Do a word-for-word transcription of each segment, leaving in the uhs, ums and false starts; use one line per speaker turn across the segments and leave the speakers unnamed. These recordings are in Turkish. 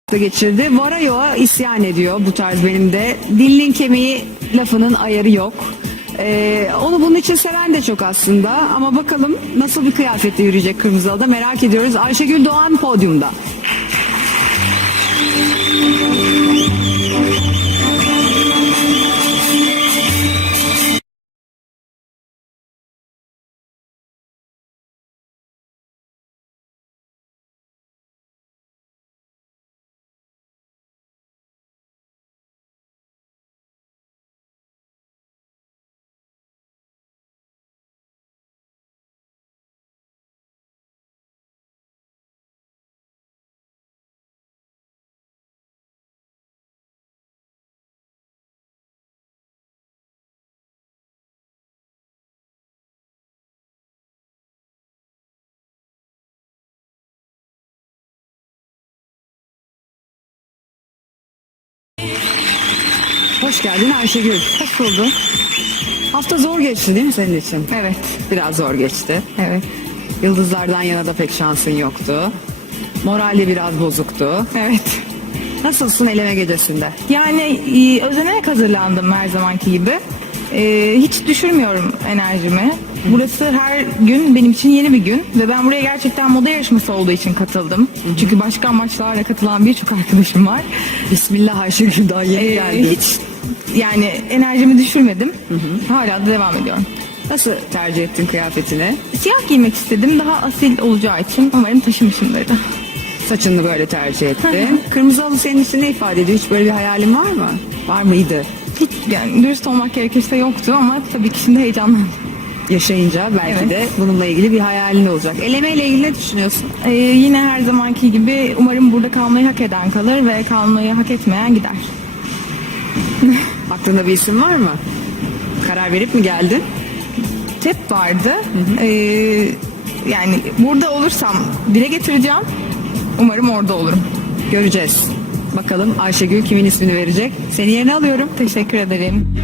geçirdi. Vara yoğa isyan ediyor bu tarz benim de. Dilinin kemiği lafının ayarı yok. Ee, onu bunun için seven de çok aslında. Ama bakalım nasıl bir kıyafetle yürüyecek Kırmızı Halı'da merak ediyoruz. Ayşegül Doğan podyumda. Hoş geldin Ayşegül.
Hoş buldum.
Hafta zor geçti değil mi senin için?
Evet.
Biraz zor geçti.
Evet.
Yıldızlardan yana da pek şansın yoktu. Morali biraz bozuktu.
Evet.
Nasılsın eleme gecesinde?
Yani e, özenerek hazırlandım her zamanki gibi. E, hiç düşürmüyorum enerjimi. Burası her gün benim için yeni bir gün ve ben buraya gerçekten moda yarışması olduğu için katıldım. Hı hı. Çünkü başka amaçlarla katılan birçok arkadaşım var.
Bismillah Ayşegül daha yeni
E,
geldi.
hiç yani enerjimi düşürmedim. Hı hı. Hala da devam ediyorum.
Nasıl tercih ettin kıyafetini?
Siyah giymek istedim daha asil olacağı için umarım taşımışımdır da.
Saçını böyle tercih ettin. Kırmızı Halı senin için ne ifade ediyor? Hiç böyle bir hayalin var mı? Var mıydı?
Hiç yani dürüst olmak gerekirse yoktu ama tabii ki şimdi heyecanlandım.
Yaşayınca belki
Evet.
de bununla ilgili bir hayalin olacak. Eleme ile ilgili ne düşünüyorsun?
Ee, yine her zamanki gibi umarım burada kalmayı hak eden kalır ve kalmayı hak etmeyen gider.
Aklında bir isim var mı? Karar verip mi geldin?
Tep vardı. Ee, yani burada olursam dile getireceğim. Umarım orada olurum.
Göreceğiz. Bakalım Ayşegül kimin ismini verecek? Seni yerine alıyorum.
Teşekkür ederim.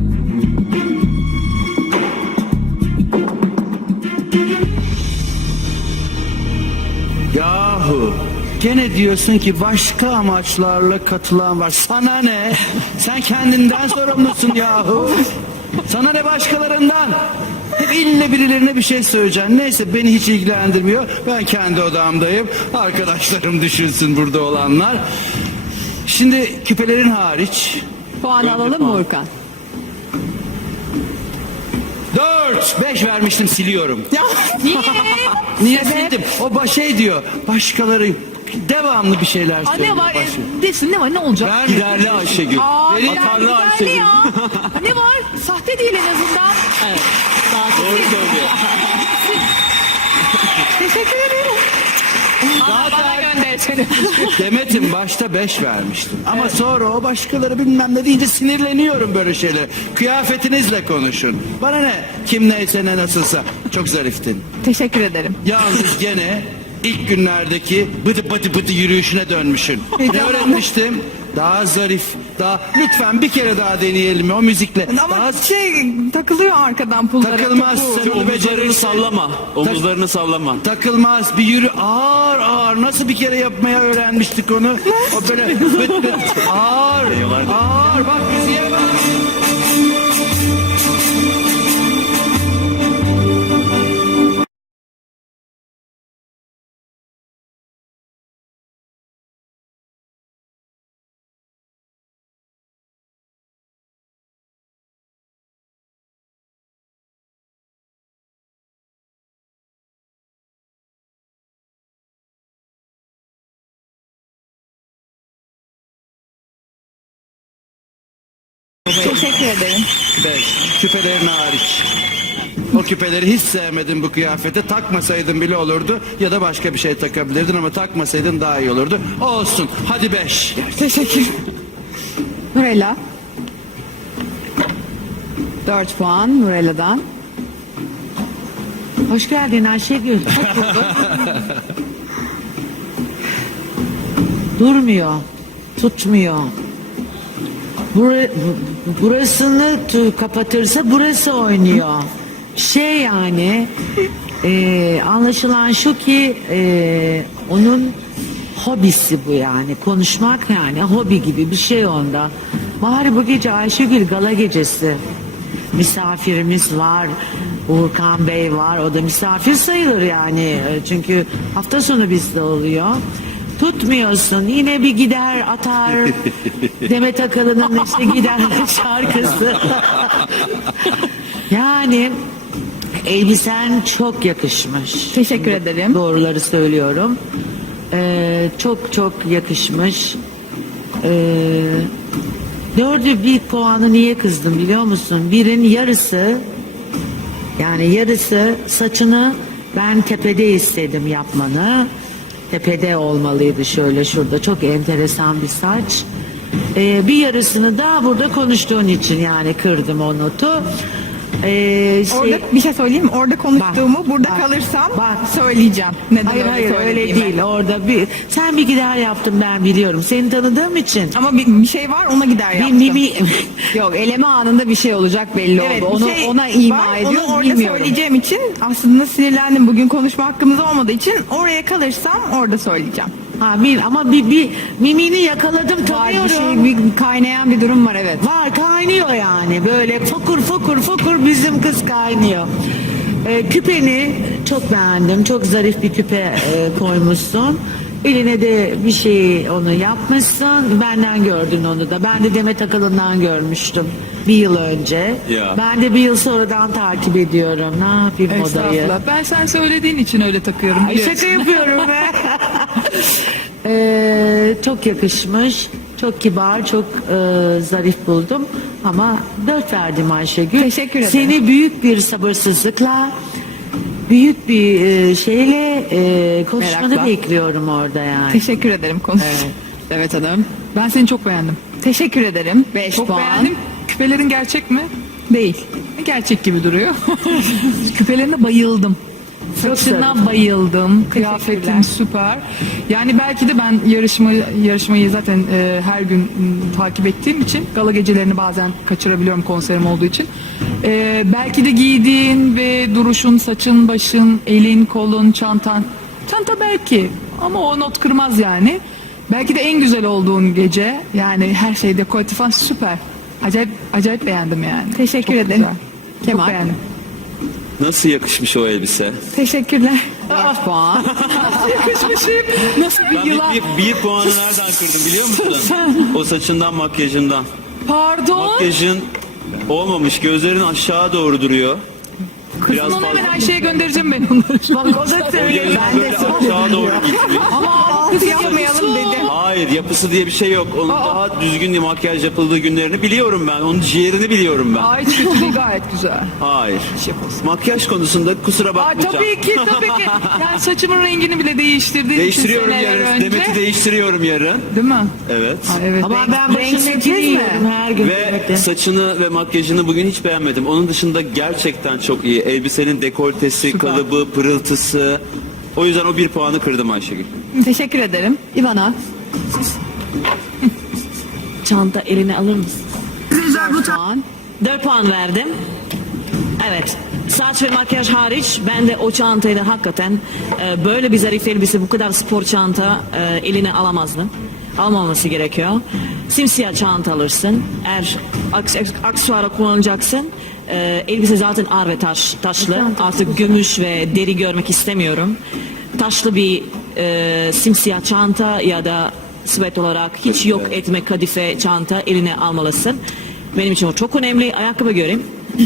Yahu gene diyorsun ki başka amaçlarla katılan var. Sana ne? Sen kendinden sorumlusun yahu. Sana ne başkalarından? Hep ille birilerine bir şey söyleyeceksin. Neyse beni hiç ilgilendirmiyor. Ben kendi odamdayım. Arkadaşlarım düşünsün burada olanlar. Şimdi küpelerin hariç.
Puan alalım mı Urkan?
Dört, beş vermiştim siliyorum.
Ya niye?
Niye sildim? O ba- şey diyor. Başkaları devamlı bir şeyler
Aa,
söylüyor.
ne var?
Başlıyor.
Desin ne var? Ne olacak?
Ver giderli Ayşegül.
Aa,
Beni-
giderli,
Atarlı
giderli
Ayşegül.
ya. Ha, ne var? Sahte değil en azından. Evet.
Doğru söylüyor.
Teşekkür ederim. Bana, bana gönder seni.
Demet'im başta beş vermiştim. Ama sonra o başkaları bilmem ne deyince sinirleniyorum böyle şeylere. Kıyafetinizle konuşun. Bana ne? Kim neyse ne nasılsa. Çok zariftin.
Teşekkür ederim.
Yalnız gene ilk günlerdeki bıdı bıdı bıdı yürüyüşüne dönmüşsün. Ne öğretmiştim? Daha zarif, daha lütfen bir kere daha deneyelim o müzikle.
Ama
Daha
şey takılıyor arkadan pullara.
takılmaz.
topu.
Sen onu
Omuzlarını
becerirsin.
sallama. Omuzlarını sallama.
Takılmaz bir yürü ağır ağır nasıl bir kere yapmaya öğrenmiştik onu o böyle bıt bıt ağır ağır bak biz yapalım.
Teşekkür ederim.
Beş küpelerin hariç. O küpeleri hiç sevmedim bu kıyafete. Takmasaydın bile olurdu ya da başka bir şey takabilirdin ama takmasaydın daha iyi olurdu. Olsun hadi beş.
Teşekkür. Nurella. Dört puan Nurella'dan.
Hoş geldin Ayşegül. Durmuyor, tutmuyor. Bura, bu- burasını tu- kapatırsa burası oynuyor. Şey yani, e, anlaşılan şu ki e, onun hobisi bu yani. Konuşmak yani hobi gibi bir şey onda. Bari bu gece Ayşegül gala gecesi. Misafirimiz var. Uğurkan Bey var. O da misafir sayılır yani. Çünkü hafta sonu bizde oluyor. Tutmuyorsun. Yine bir gider atar. Demet Akalın'ın işte gider şarkısı. Yani elbisen çok yakışmış.
Teşekkür ederim.
Doğruları söylüyorum. Ee, çok çok yakışmış. Ee, dördü bir puanı niye kızdım biliyor musun? Birin yarısı, yani yarısı saçını ben tepede istedim yapmanı. Tepede olmalıydı, şöyle şurada, çok enteresan bir saç. Ee, bir yarısını da burada konuştuğun için yani kırdım o notu. Ee, şey-
Orada bir şey söyleyeyim mi? Orada konuştuğumu
Bak,
burada
bak,
kalırsam
bak.
söyleyeceğim. Neden
Hayır
öyle
hayır öyle
söylediğimi.
değil. Orada bir sen bir gider yaptın, ben biliyorum. Seni tanıdığım için.
Ama bir, bir şey var, ona gider
Bir
yaptım.
mimi
Yok, eleme anında bir şey olacak belli
Evet,
oldu.
bir
Onu
şey
ona ima
var,
ediyor.
onu orada
Bilmiyorum.
söyleyeceğim için aslında sinirlendim. Bugün konuşma hakkımız olmadığı için oraya kalırsam orada söyleyeceğim.
ha bir ama bir bir mimini yakaladım,
Var bir
tanıyorum.
şey, bir kaynayan bir durum var, evet.
Var, kaynıyor yani. Böyle fokur fokur fokur bizim kız kaynıyor. Ee, küpeni çok beğendim. Çok zarif bir küpe e, koymuşsun. Eline de bir şey onu yapmışsın. Benden gördün onu da. Ben de Demet Akalın'dan görmüştüm bir yıl önce.
Ya.
Ben de bir yıl sonradan takip ediyorum. Ne yapayım modayı?
Estağfurullah. Ben sen söylediğin için öyle takıyorum.
Ay,
biliyorsun.
şaka yapıyorum be. Ee, çok yakışmış. Çok kibar, çok e, zarif buldum. Ama dört verdim Ayşegül.
Teşekkür ederim.
Seni büyük bir sabırsızlıkla, büyük bir e, şeyle e, konuşmanı
Merakla.
bekliyorum orada yani.
Teşekkür ederim konuş.
Evet hanım.
Ben seni çok beğendim.
Teşekkür ederim.
Beş
Çok
puan.
beğendim. Küpelerin gerçek mi?
Değil.
Gerçek gibi duruyor. Küpelerine bayıldım. Saçına
zarif.
bayıldım. Kıyafetin süper. Yani belki de ben yarışma yarışmayı zaten e, her gün m, takip ettiğim için gala gecelerini bazen kaçırabiliyorum konserim olduğu için. E, belki de giydiğin ve duruşun, saçın, başın, elin, kolun, çantan. Çanta belki ama o not kırmaz yani. Belki de en güzel olduğun gece. Yani her şey dekoratif falan süper. Acayip acayip beğendim yani.
Teşekkür
Çok
ederim.
güzel.
Kemal.
Çok beğendim.
Nasıl yakışmış o elbise?
Teşekkürler.
Dört puan.
Yakışmışım. Nasıl bir
Ben
yılan.
bir, bir, bir puanı nereden kırdım biliyor musun? O saçından, makyajından.
Pardon.
Makyajın olmamış, gözlerin aşağı doğru duruyor.
Kızım
Biraz
onu hemen
fazla.
Ayşe'ye göndereceğim ben onları.
Bak o da
O
söylüyor.
gözler
Ben de
böyle aşağı doğru gitmiş.
Ama kız yapmayalım dedi.
Hayır, yapısı diye bir şey yok. Onun daha düzgün bir makyaj yapıldığı günlerini biliyorum ben. Onun ciğerini biliyorum ben.
Aa, hiç kötü değil, gayet güzel.
Hayır.
Şey yapalım.
Makyaj konusunda kusura
Aa,
bakmayacağım.
tabii ki tabii ki. Yani saçımın rengini bile değiştirdiğin
Değiştiriyorum
için seneler
yarın.
önce.
Demet'i değiştiriyorum yarın.
Değil mi?
Evet.
Aa, evet.
Ama ben
Renk
başını
seçimi mi?
çizmiyorum her gün.
Ve
Demet'in.
saçını ve makyajını bugün hiç beğenmedim. Onun dışında gerçekten çok iyi. Elbisenin dekoltesi,
Süper.
kalıbı, pırıltısı. O yüzden o bir puanı kırdım Ayşegül.
Teşekkür ederim.
İvana.
Çanta eline alır mısın?
Dört puan.
dört puan verdim. Evet. Saç ve makyaj hariç ben de o çantayı da hakikaten e, böyle bir zarif elbise, bu kadar spor çanta e, eline alamazdım. Almaması gerekiyor. Simsiyah çanta alırsın. Eğer aks, aks, aksesuara kullanacaksın. E, elbise zaten ağır ve taş, taşlı. Artık gümüş ve deri görmek istemiyorum. Taşlı bir e, simsiyah çanta ya da sweat olarak hiç yok etme kadife çanta eline almalısın. Benim için o çok önemli. Ayakkabı göreyim.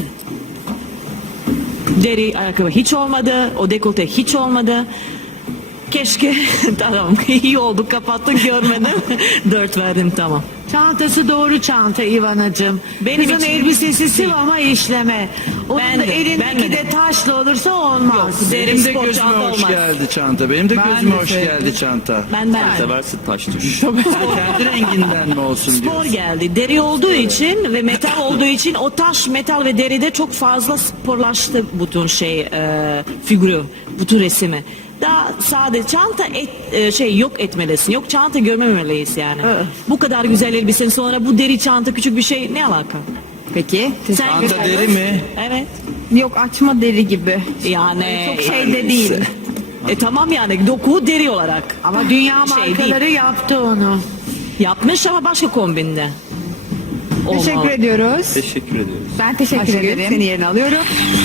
Deri ayakkabı hiç olmadı. O dekolte hiç olmadı. Keşke tamam iyi oldu, kapattık görmedim. Dört verdim, tamam.
Çantası doğru çanta İvanacığım.
Benim
Kızın
için-
elbisesi sıv ama işleme. Onun
Ben
da
de,
elindeki
ben de.
de taşlı olursa olmaz.
Deri
Benim de
spor
gözüme
çanta
hoş
olmaz.
geldi çanta. Benim de
Ben
gözüme
de
hoş
sevdim.
geldi çanta.
Ben ben de.
Seversin taş düş.
Sen kendi renginden mi olsun
Spor
diyorsun?
geldi. Deri olduğu için ve metal olduğu için o taş, metal ve deride çok fazla sporlaştı bütün şey e, figürü, bütün resmi. Daha sade çanta et, e, şey yok etmelisin. Yok çanta görmemeliyiz yani. Bu kadar güzel elbisen sonra bu deri çanta küçük bir şey ne alaka?
Peki.
Sen
Çanta
güzel-
deri mi?
Evet.
Yok, açma deri gibi.
Yani
Çok şey de değil.
E tamam yani doku deri olarak.
Ama dünya
Şey
markaları
değil.
yaptı onu.
Yapmış ama başka kombinde.
Teşekkür
Olmalı.
ediyoruz.
Teşekkür ediyoruz.
Ben teşekkür
Ayşegül,
ederim.
seni yerine alıyorum.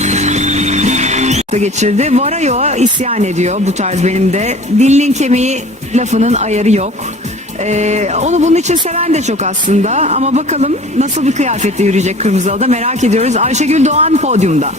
Geçirdi. Varayo isyan ediyor bu tarz benim de. Dilin kemiği lafının ayarı yok. Ee, onu bunun için seven de çok aslında. Ama bakalım nasıl bir kıyafetle yürüyecek Kırmızı Halı'da merak ediyoruz. Ayşegül Doğan podyumda.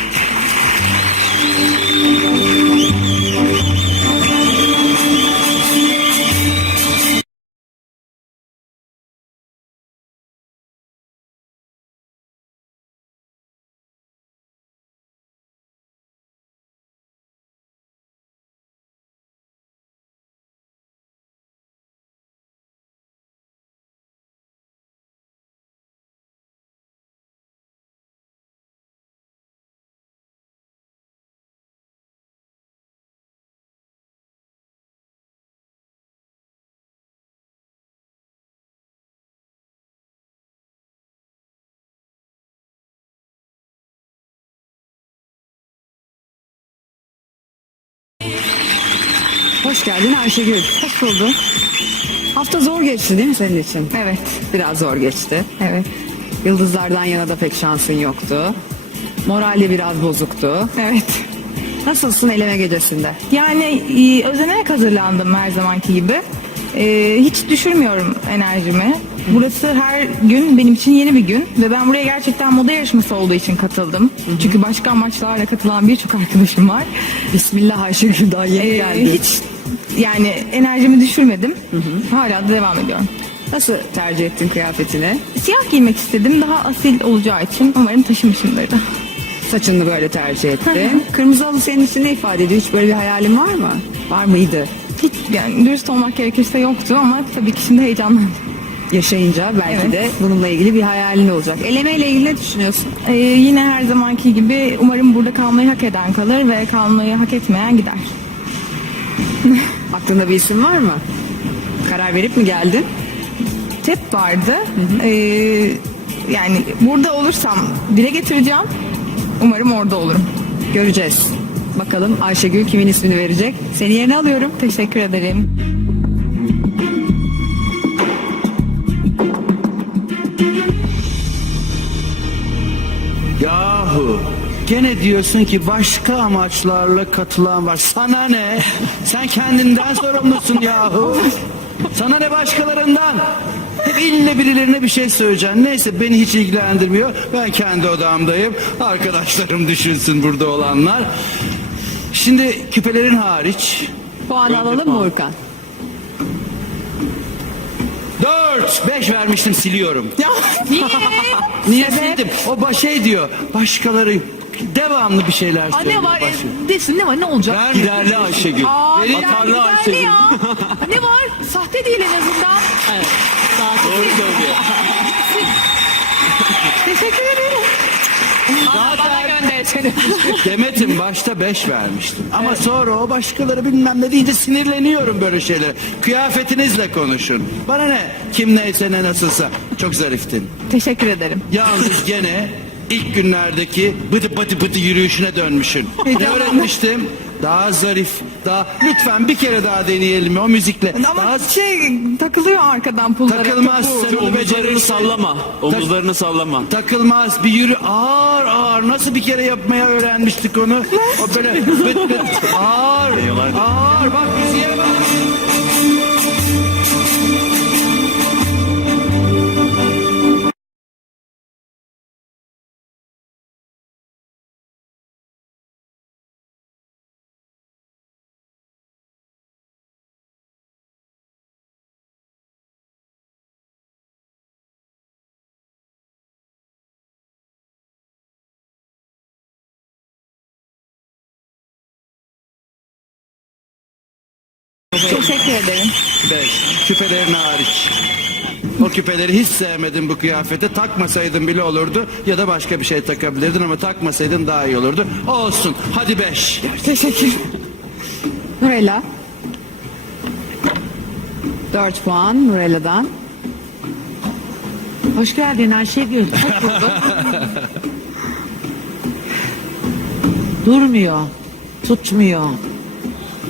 Hoş geldin Ayşegül.
Hoş buldum.
Hafta zor geçti değil mi senin için?
Evet.
Biraz zor geçti.
Evet.
Yıldızlardan yana da pek şansın yoktu. Morali biraz bozuktu.
Evet.
Nasılsın eleme gecesinde?
Yani e, özenerek hazırlandım her zamanki gibi. E, hiç düşürmüyorum enerjimi. Burası her gün benim için yeni bir gün ve ben buraya gerçekten moda yarışması olduğu için katıldım. Çünkü başka amaçlarla katılan birçok arkadaşım var.
Bismillah Ayşegül daha yeni
E,
geldi.
hiç yani enerjimi düşürmedim. Hala da devam ediyorum.
Nasıl tercih ettin kıyafetini?
Siyah giymek istedim. Daha asil olacağı için umarım taşımışımdır da.
Saçını böyle tercih ettin. Kırmızı halı senin için ne ifade ediyor? Hiç böyle bir hayalin var mı? Var mıydı?
Hiç yani dürüst olmak gerekirse yoktu ama tabii ki şimdi heyecanlandım.
Yaşayınca belki
Evet.
de bununla ilgili bir hayalin olacak. Eleme ile ilgili ne düşünüyorsun?
Ee, yine her zamanki gibi umarım burada kalmayı hak eden kalır ve kalmayı hak etmeyen gider.
Aklında bir isim var mı? Karar verip mi geldin?
Tep vardı. Ee, yani burada olursam dile getireceğim. Umarım orada olurum.
Göreceğiz. Bakalım Ayşegül kimin ismini verecek? Seni yerine alıyorum.
Teşekkür ederim.
Yahu gene diyorsun ki başka amaçlarla katılan var. Sana ne? Sen kendinden sorumlusun yahu. Sana ne başkalarından? Hep ille birilerine bir şey söyleyeceksin. Neyse beni hiç ilgilendirmiyor. Ben kendi odamdayım. Arkadaşlarım düşünsün burada olanlar. Şimdi küpelerin hariç.
Puan alalım mı Urkan?
Dört, beş vermiştim siliyorum.
Niye?
Niye sildim? O ba- şey diyor. Başkaları devamlı bir şeyler
Aa,
söylüyor.
ne var?
Başı-
E, desin ne var? Ne olacak?
Ver-
Giderli Ayşegül.
Aa,
Verin-
giderli,
Atarlı
giderli
Ayşegül.
ya. Ne var? Sahte değil en azından.
Evet. Saat
Doğru söylüyor.
Teşekkür ederim.
Aa, bana göndersene.
Demet'im başta beş vermiştim. Ama sonra o başkaları bilmem ne deyince sinirleniyorum böyle şeylere. Kıyafetinizle konuşun. Bana ne? Kim neyse ne nasılsa. Çok zariftin.
Teşekkür ederim.
Yalnız gene ilk günlerdeki bıdı bıdı bıdı yürüyüşüne dönmüşsün. Ne öğretmiştim? Daha zarif, daha lütfen bir kere daha deneyelim o müzikle.
Ama
Daha
şey takılıyor arkadan pullara.
takılmaz.
Topu.
Sen onu
Omuzlarını
becerirsin.
sallama. Omuzlarını sallama.
Takılmaz bir yürü ağır ağır nasıl bir kere yapmaya öğrenmiştik onu o böyle bıt bıt ağır ağır bak müziğe bak.
Teşekkür ederim.
Beş küpelerin hariç. O küpeleri hiç sevmedim bu kıyafete. Takmasaydın bile olurdu ya da başka bir şey takabilirdin ama takmasaydın daha iyi olurdu. Olsun. Hadi beş.
Teşekkür. Nurella. Dört puan Nurella'dan.
Hoş geldin Ayşegül. Durmuyor. Tutmuyor.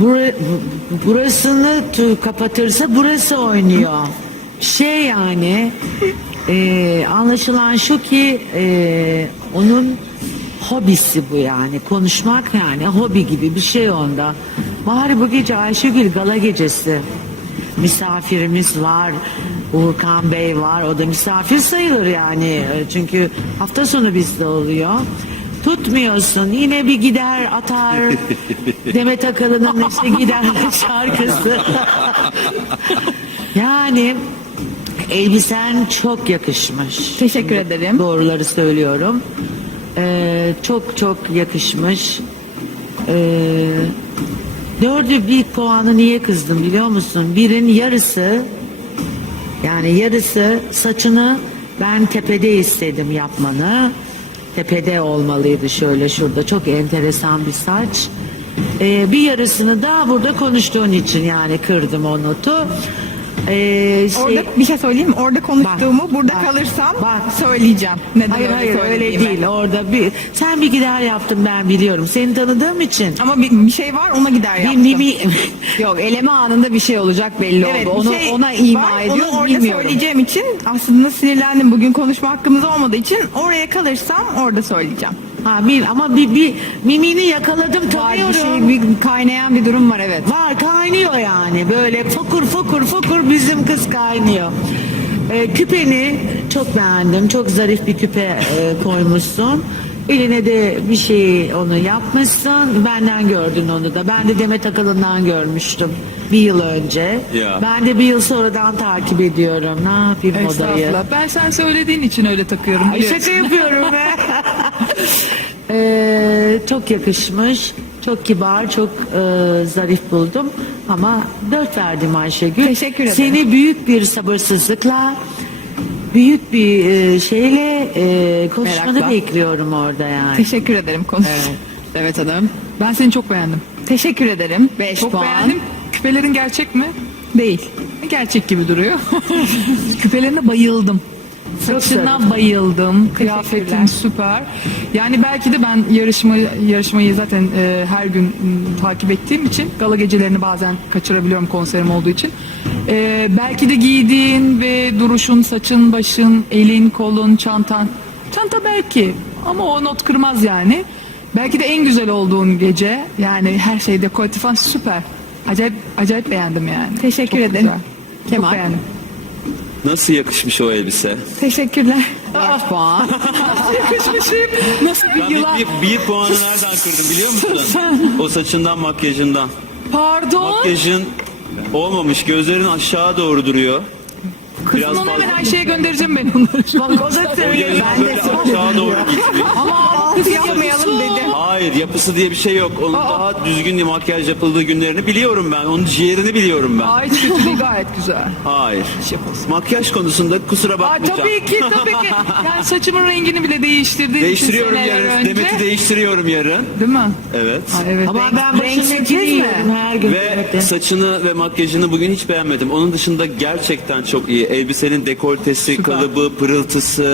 bura- burasını tu- kapatırsa burası oynuyor. Şey yani e, anlaşılan şu ki e, onun hobisi bu yani. Konuşmak yani hobi gibi bir şey onda. Bari bu gece Ayşegül gala gecesi. Misafirimiz var. Uğurkan Bey var. O da misafir sayılır yani. Çünkü hafta sonu bizde oluyor. Tutmuyorsun. Yine bir gider atar. Demet Akalın'ın işte gider şarkısı. Yani elbisen çok yakışmış.
Teşekkür ederim.
Doğruları söylüyorum. Ee, çok çok yakışmış. Ee, dördü bir puanı niye kızdım biliyor musun? Birin yarısı yani yarısı saçını ben tepede istedim yapmanı. Tepede olmalıydı şöyle şurada. Çok enteresan bir saç. Ee, bir yarısını da burada konuştuğun için yani kırdım o notu. Ee, şey-
Orada bir şey söyleyeyim mi? Orada konuştuğumu
Bak,
burada
bak,
kalırsam
bak.
söyleyeceğim. Neden
Hayır
öyle
hayır öyle
söylediğimi.
değil. Orada bir sen bir gider yaptın ben biliyorum. Seni tanıdığım için.
Ama bir, bir şey var ona gider
Bir
yaptım.
mimi
Yok, eleme anında bir şey olacak belli
Evet,
oldu.
bir
Onu
şey
ona ima
var,
ediyor
onu orada
bilmiyorum.
söyleyeceğim için aslında sinirlendim. Bugün konuşma hakkımız olmadığı için oraya kalırsam orada söyleyeceğim.
ha, bir, ama bir, bir mimini yakaladım
Var bir
tanıyorum.
şey, bir kaynayan bir durum var evet.
Var kaynıyor yani böyle fokur fokur fokur bizim kız kaynıyor. Ee, küpeni çok beğendim. Çok zarif bir küpe e, koymuşsun. Eline de bir şey onu yapmışsın. Benden gördün onu da. Ben de Demet Akalın'dan görmüştüm bir yıl önce.
Ya.
Ben de bir yıl sonradan takip ediyorum. Ne yapayım modayı?
Estağfurullah. Ben sen söylediğin için öyle takıyorum.
Ay,
biliyorsun.
şaka yapıyorum be. Ee, çok yakışmış, çok kibar, çok e, zarif buldum. Ama dört verdim Ayşegül.
Teşekkür ederim.
Seni büyük bir sabırsızlıkla, büyük bir e, şeyle e, konuşmanı
Merakla.
bekliyorum orada yani.
Teşekkür ederim konuş.
Evet Hanım.
Ben seni çok beğendim.
Teşekkür ederim.
beş
Çok
puan.
beğendim. Küpelerin gerçek mi?
Değil.
Gerçek gibi duruyor. Küpelerine bayıldım. Saçına
zarif.
bayıldım. Kıyafetin süper. Yani belki de ben yarışma yarışmayı zaten e, her gün m, takip ettiğim için gala gecelerini bazen kaçırabiliyorum konserim olduğu için. E, belki de giydiğin ve duruşun, saçın, başın, elin, kolun, çantan. Çanta belki ama o not kırmaz yani. Belki de en güzel olduğun gece. Yani her şey dekoratif falan süper. Acayip acayip beğendim yani.
Teşekkür
Çok
ederim.
güzel.
Kemal.
Çok beğendim.
Nasıl yakışmış o elbise?
Teşekkürler.
dört puan.
Yakışmışım. Nasıl bir
Ben bir,
yılan?
bir, bir puanı nereden kırdım biliyor musun? O saçından makyajından.
Pardon.
Makyajın olmamış, gözlerin aşağı doğru duruyor.
Kızım onu hemen Ayşe'ye göndereceğim ben onları. Şu an.
O da söylüyor.
Gözün
Ben de
böyle aşağı doğru gitmiş.
Altı yapmayalım dedi.
Hayır, yapısı diye bir şey yok. Onun daha düzgün bir makyaj yapıldığı günlerini biliyorum ben. Onun ciğerini biliyorum ben.
Aa, hiç kötü değil, gayet güzel.
Hayır. Makyaj konusunda kusura
Aa,
bakmayacağım.
tabii ki tabii ki. Yani saçımın rengini bile değiştirdiğim
Değiştiriyorum
için seneler
yarın.
önce.
Demet'i değiştiriyorum yarın.
Değil mi?
Evet.
Aa, evet.
Ama ben başındakini
mi?
yiyorum her gün.
Ve
Demet'in.
saçını ve makyajını bugün hiç beğenmedim. Onun dışında gerçekten çok iyi. Elbisenin dekoltesi, kalıbı, pırıltısı.